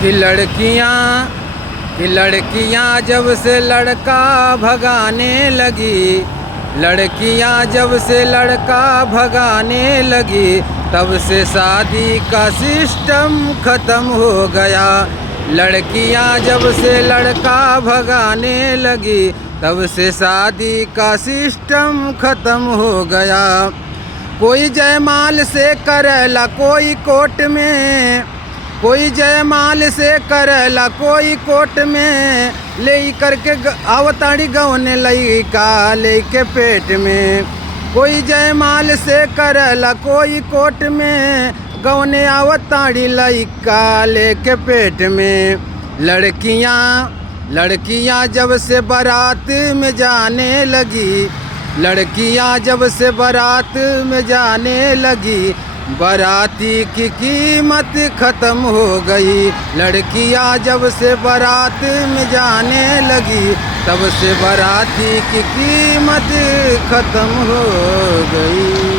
कि लड़कियां जब से लड़का भगाने लगी, लड़कियां जब से लड़का भगाने लगी, तब से शादी का सिस्टम ख़त्म हो गया। लड़कियां जब से लड़का भगाने लगी, तब से शादी का सिस्टम ख़त्म हो गया। कोई जयमाल से करेला कोई कोर्ट में, कोई जयमाल से करेला कोई कोर्ट में, ले करके आवताड़ी गौने लइका लेके पेट में। कोई जयमाल से करेला कोई कोर्ट में, गौने आवताड़ी लइका लेके पेट में। लड़कियां जब से बारात में जाने लगी, लड़कियां जब से बारात में जाने लगी, बाराती की कीमत ख़त्म हो गई। लड़कियां जब से बारात में जाने लगी, तब से बाराती की कीमत ख़त्म हो गई।